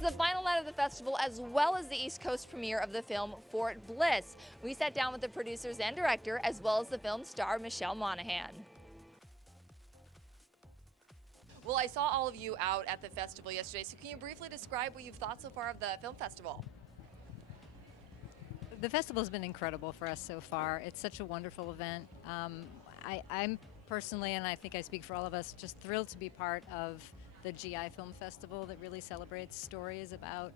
It's the final night of the festival as well as the East Coast premiere of the film Fort Bliss. We sat down with the producers and director as well as the film star Michelle Monaghan. Well, I saw all of you out at the festival yesterday, so can you briefly describe what you've thought so far of the film festival? The festival has been incredible for us so far. It's such a wonderful event. I'm personally, and I think I speak for all of us, just thrilled to be part of the GI Film Festival that really celebrates stories about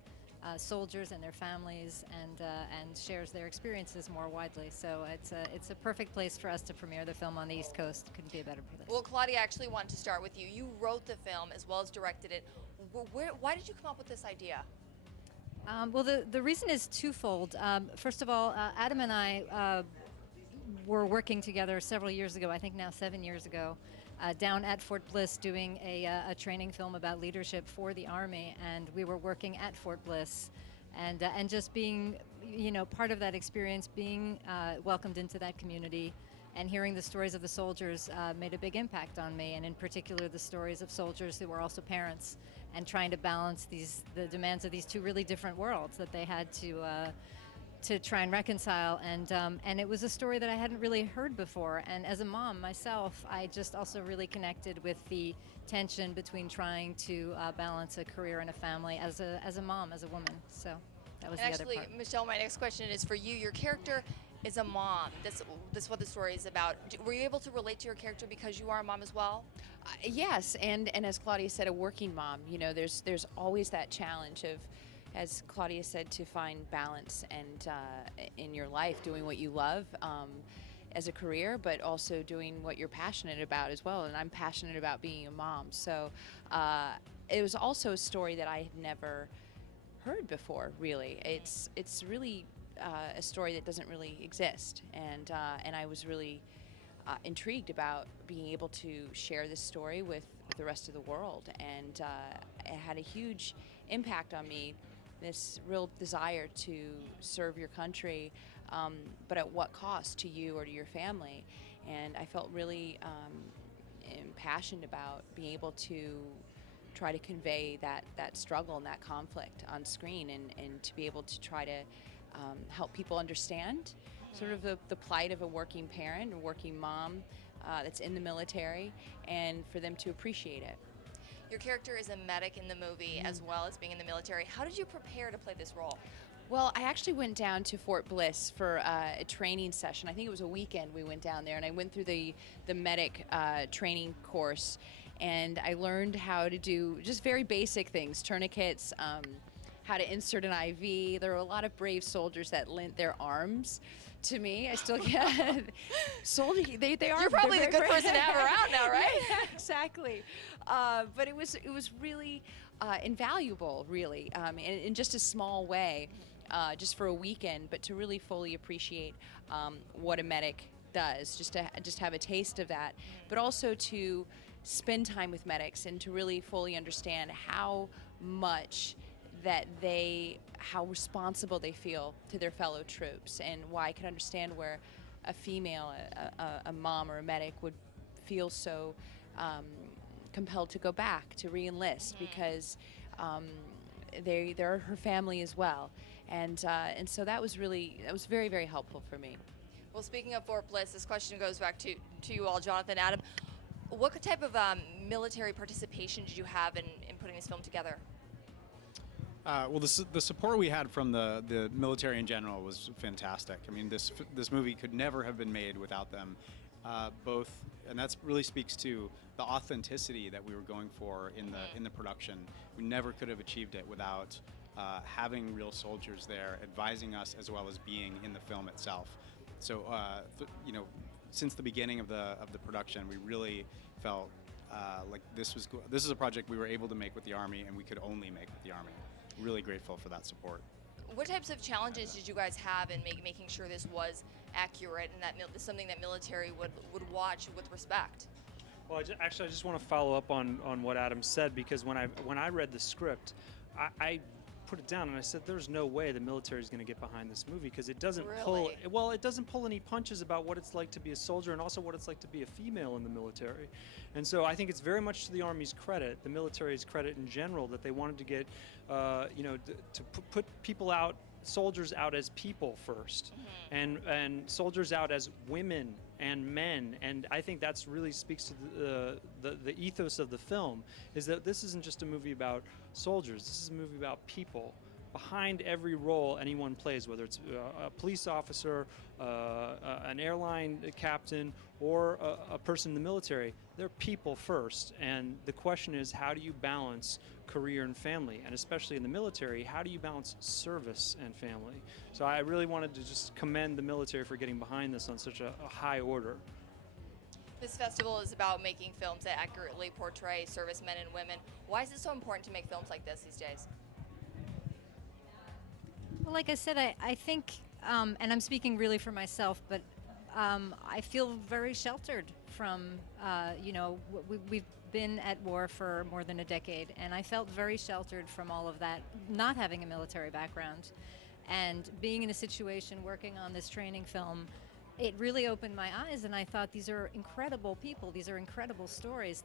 soldiers and their families and shares their experiences more widely. So it's a perfect place for us to premiere the film on the East Coast. Couldn't be a better place. Well, Claudia, I actually want to start with you. You wrote the film as well as directed it. Why did you come up with this idea? Well, the reason is twofold. First of all, Adam and I were working together several years ago, I think now 7 years ago, down at Fort Bliss doing a training film about leadership for the Army, and we were working at Fort Bliss, and just being, part of that experience, being welcomed into that community, and hearing the stories of the soldiers made a big impact on me, and in particular the stories of soldiers who were also parents, and trying to balance the demands of these two really different worlds that they had to try and reconcile, and it was a story that I hadn't really heard before. And as a mom myself, I just also really connected with the tension between trying to balance a career and a family as a mom, as a woman. So that was the other part. Actually, Michelle, my next question is for you. Your character is a mom. That's what the story is about. Were you able to relate to your character because you are a mom as well? Yes, and as Claudia said, a working mom. There's always that challenge of, as Claudia said, to find balance and in your life, doing what you love as a career, but also doing what you're passionate about as well. And I'm passionate about being a mom. So it was also a story that I had never heard before, really. It's really a story that doesn't really exist. And I was really intrigued about being able to share this story with the rest of the world. And it had a huge impact on me, this real desire to serve your country, but at what cost to you or to your family. And I felt really impassioned about being able to try to convey that struggle and that conflict on screen, and to be able to try to help people understand sort of the plight of a working parent, a working mom that's in the military, and for them to appreciate it. Your character is a medic in the movie as well as being in the military. How did you prepare to play this role? Well, I actually went down to Fort Bliss for a training session. I think it was a weekend we went down there, and I went through the medic training course, and I learned how to do just very basic things, tourniquets, how to insert an IV. There were a lot of brave soldiers that lent their arms to me. I still get soldier. They are. You're probably the good person to have around now, right? Yeah, exactly. But it was really invaluable, really, in just a small way, just for a weekend. But to really fully appreciate what a medic does, just to have a taste of that, but also to spend time with medics and to really fully understand how much how responsible they feel to their fellow troops, and why I can understand where a female, a mom or a medic would feel so compelled to go back to re-enlist, because they're her family as well, and so that was very, very helpful for me. Well, speaking of Fort Bliss, this question goes back to you all, Jonathan, Adam. What type of military participation did you have in putting this film together? Well, the support we had from the military in general was fantastic. I mean, this movie could never have been made without them. And that really speaks to the authenticity that we were going for in the production. We never could have achieved it without having real soldiers there advising us, as well as being in the film itself. So, since the beginning of the production, we really felt like this is a project we were able to make with the Army, and we could only make with the Army. Really grateful for that support. What types of challenges did you guys have in making sure this was accurate and that something that military would watch with respect? Well, I just want to follow up on what Adam said, because when I read the script, I put it down and I said, there's no way the military is going to get behind this movie because it doesn't pull. Really? Well, it doesn't pull any punches about what it's like to be a soldier and also what it's like to be a female in the military. And so I think it's very much to the Army's credit, the military's credit in general, that they wanted to get, to put people out, soldiers out as people first, and soldiers out as women and men. And I think that's really speaks to the ethos of the film, is that this isn't just a movie about soldiers. This is a movie about people. Behind every role anyone plays, whether it's a police officer, an airline captain, or a person in the military, they're people first. And the question is, how do you balance career and family? And especially in the military, how do you balance service and family? So I really wanted to just commend the military for getting behind this on such a high order. This festival is about making films that accurately portray servicemen and women. Why is it so important to make films like this these days? Well, like I said, I think, and I'm speaking really for myself, but I feel very sheltered from, we've been at war for more than a decade, and I felt very sheltered from all of that, not having a military background. And being in a situation working on this training film, it really opened my eyes, and I thought, these are incredible people, these are incredible stories.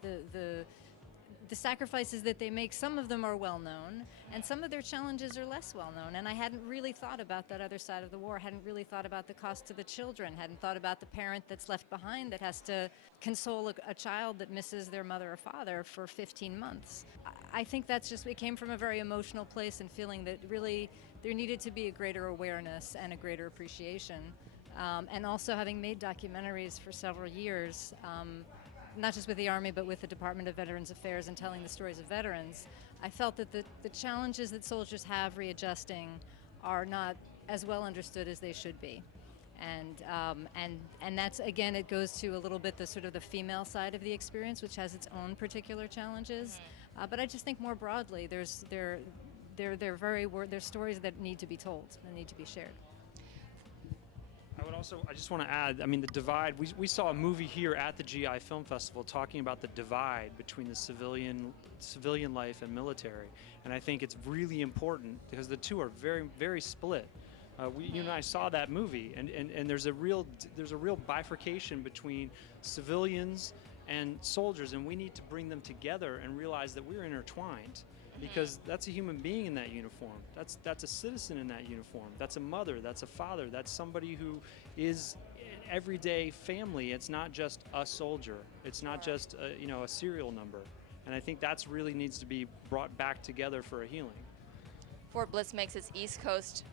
The sacrifices that they make, some of them are well known, and some of their challenges are less well known. And I hadn't really thought about that other side of the war, hadn't really thought about the cost to the children, hadn't thought about the parent that's left behind that has to console a child that misses their mother or father for 15 months. I think that's just, it came from a very emotional place and feeling that really there needed to be a greater awareness and a greater appreciation. And also having made documentaries for several years, not just with the Army, but with the Department of Veterans Affairs and telling the stories of veterans, I felt that the challenges that soldiers have readjusting are not as well understood as they should be. And that's, again, it goes to a little bit the sort of the female side of the experience, which has its own particular challenges. But I just think more broadly, there's stories that need to be told and need to be shared. I just want to add, I mean, the divide, we saw a movie here at the GI Film Festival talking about the divide between the civilian life and military. And I think it's really important because the two are very, very split. You and I saw that movie, and there's a real bifurcation between civilians and soldiers, and we need to bring them together and realize that we're intertwined. Because that's a human being in that uniform. That's a citizen in that uniform. That's a mother. That's a father. That's somebody who is an everyday family. It's not just a soldier. It's not just a serial number. And I think that's really needs to be brought back together for a healing. Fort Bliss makes its East Coast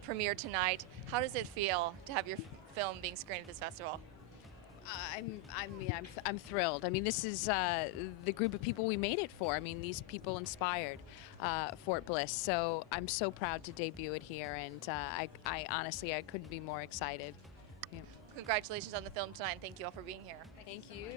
premiere tonight. How does it feel to have your film being screened at this festival? I'm thrilled. I mean, this is the group of people we made it for. I mean, these people inspired Fort Bliss. So I'm so proud to debut it here, and I honestly, I couldn't be more excited. Yeah. Congratulations on the film tonight, and thank you all for being here. Thank you.